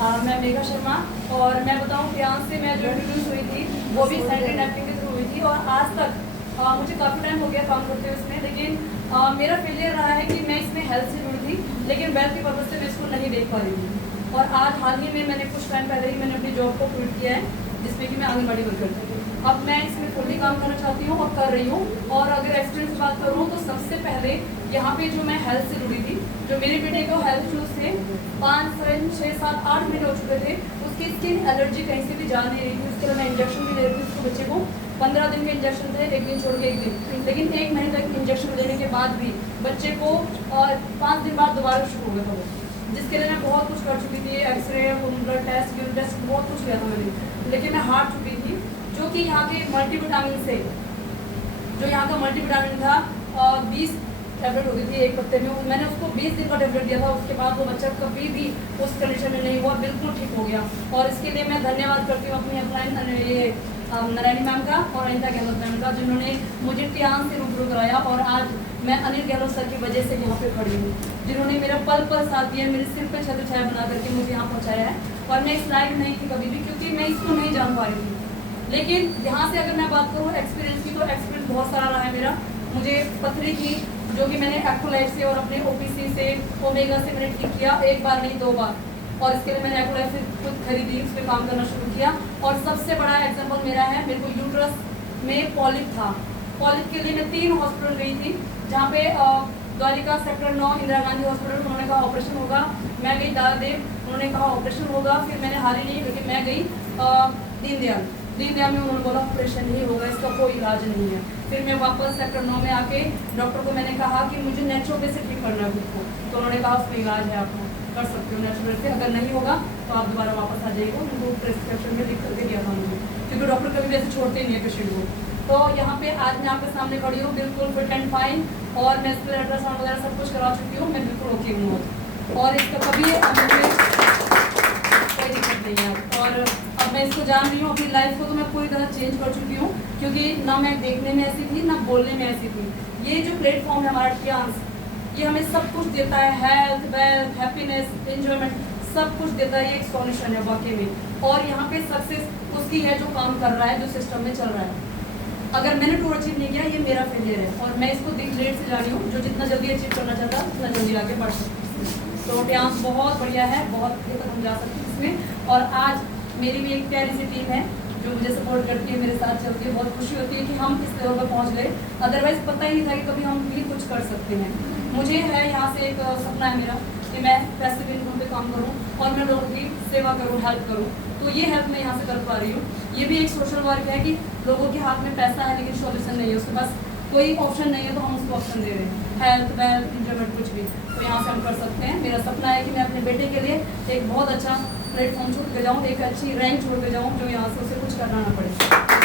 मैं मेघा शर्मा। और मैं बताऊं प्रियांश से मैं जो इंट्रोड्यूस हुई थी वो भी सैनिटरी नैपकिन के थ्रू हुई थी, और आज तक मुझे काफ़ी टाइम हो गया काम करते हुए इसमें, लेकिन मेरा फेलियर रहा है कि मैं इसमें हेल्थ से जुड़ी थी, लेकिन वेल्थ की पर्पज़ से मैं इसको नहीं देख पा रही थी। और आज हाल ही में मैंने कुछ टाइम पहले ही मैंने अपनी जॉब को क्विट किया है, जिसमें कि मैं आंगनबाड़ी वर्कर थी। अब मैं इसमें फुल्ली काम करना चाहती हूँ और कर रही हूँ। और अगर एक्सपीरियंस की बात करूँ तो सबसे पहले यहाँ पे जो मैं हेल्थ से जुड़ी थी, जो मेरे बेटे को हेल्थ इश्यूज थे 5, 6, 7, 8 महीने हो चुके थे, उसकी स्किन एलर्जी कहीं से भी जा नहीं रही थी। उसके लिए मैं इंजेक्शन भी दे रही थी उसको, बच्चे को 15 दिन के इंजेक्शन थे, एक दिन छोड़ के एक दिन, लेकिन 1 महीने तक इंजेक्शन लेने के बाद भी बच्चे को 5 दिन बाद दोबारा शुरू हो गया था वो, जिसके लिए मैं बहुत कुछ कर चुकी थी, x-ray, blood test, urine test, बहुत कुछ किया था मैंने, लेकिन मैं हार चुकी थी। जो कि यहाँ के मल्टीविटामिन से, जो यहाँ का मल्टीविटामिन था 20 टैबलेट हो गई थी एक हफ्ते में, मैंने उसको 20 दिन का टैबलेट दिया था। उसके बाद वो बच्चा कभी भी उस कंडीशन में नहीं हुआ, बिल्कुल ठीक हो गया। और इसके लिए मैं धन्यवाद करती हूँ अपनी अपलाइन ये नारायणी मैम का और अनिता गहलोत मैम का, जिन्होंने मुझे प्रियांश से रूबरू कराया। और आज मैं अनिल गहलोत सर की वजह से यहाँ पे खड़ी हूँ, जिन्होंने मेरा पल पल साथ दिया, मेरे सिर पे छत्र छाया बना करके मुझे यहाँ पहुँचाया है। और मैं इस लायक नहीं थी कभी भी, क्योंकि मैं इसको नहीं जान पा रही थी। लेकिन यहाँ से अगर मैं बात करूँ एक्सपीरियंस की, तो एक्सपीरियंस बहुत सारा रहा है मेरा। मुझे पथरी की, जो कि मैंने एक्टोलाइट से और अपने ओपीसी से, ओमेगा से मैंने ठीक किया, एक बार नहीं 2 बार। और इसके लिए मैंने एक्टोलाइट से खुद खरीदी, उस पर काम करना शुरू किया। और सबसे बड़ा एग्जाम्पल मेरा है, मेरे को यूट्रस में पॉलिप था। पॉलिप के लिए मैं 3 हॉस्पिटल गई थी, जहाँ पे द्वारिका सेक्टर 9 इंदिरा गांधी हॉस्पिटल, उन्होंने कहा ऑपरेशन होगा। मैं गई दादादेव, उन्होंने कहा ऑपरेशन होगा। फिर मैंने हारी नहीं, लेकिन मैं गई दीनदयाल में, उन्होंने बोला ऑपरेशन नहीं होगा, इसका कोई इलाज नहीं है। फिर मैं वापस सेक्टर 9 में आके डॉक्टर को मैंने कहा कि मुझे नेचुरोपैथी से ठीक करना है खुद को, तो उन्होंने कहा उसमें इलाज है, आपको कर सकते हो नेचुरोपैथी से, अगर नहीं होगा तो आप दोबारा वापस आ जाइएगा। उनको प्रिस्क्रिप्शन में लिख करके दिया था मुझे, क्योंकि डॉक्टर कभी वैसे छोड़ते नहीं है पेशेंट को। तो यहाँ पे आज मैं आपके सामने खड़ी हूँ बिल्कुल फिट एंड फाइन, और मैं इसके अल्ट्रासाउंड वगैरह सब कुछ करा चुकी हूँ, मैं बिल्कुल ओके हूँ। और इसका कभी कोई दिक्कत नहीं है। और अब मैं इसको जान रही हूँ, अपनी लाइफ को तो मैं पूरी तरह चेंज कर चुकी हूँ, क्योंकि ना मैं देखने में ऐसी थी, ना बोलने में ऐसी थी। ये जो प्लेटफॉर्म है हमारा प्रियांश, ये हमें सब कुछ देता है, हेल्थ, वेल्थ, हैप्पीनेस, एंजॉयमेंट, सब कुछ देता है। ये एक सॉल्यूशन है वाकई में। और यहाँ पे सक्सेस उसकी है जो काम कर रहा है, जो सिस्टम में चल रहा है। अगर मैंने टू अचीव नहीं किया, ये मेरा फेलियर है, और मैं इसको लेट से जानी हूँ। जो जितना जल्दी अचीव करना चाहता है उतना जल्दी आगे बढ़ सकते हैं। तो प्रियांश बहुत बढ़िया है, बहुत आगे तक हम जा सकते हैं इसमें। और आज मेरी भी एक प्यारी सी टीम है जो मुझे सपोर्ट करती है, मेरे साथ चलती है। बहुत खुशी होती है कि हम इस लेवल पर पहुंच गए, अदरवाइज पता ही नहीं था कि कभी हम भी कुछ कर सकते हैं। मुझे है यहाँ से एक सपना है मेरा कि मैं पैसिव इनकम पे काम करूँ और मैं लोगों की सेवा करूँ, हेल्प करूँ। तो ये हेल्प मैं यहाँ से कर पा रही हूँ। ये भी एक सोशल वर्क है कि लोगों के हाथ में पैसा है लेकिन सॉल्यूशन नहीं है, उसके पास कोई ऑप्शन नहीं है, तो हम उसको ऑप्शन दे रहे हैं, हेल्थ, वेल्थ, इंजॉयमेंट, कुछ भी। तो यहाँ से हम कर सकते हैं। मेरा सपना है कि मैं अपने बेटे के लिए एक बहुत अच्छा प्लेटफॉर्म छोड़ के जाऊँ, एक अच्छी रैंक छोड़ के जाऊँ, जो यहाँ से उसे कुछ करना ना पड़े।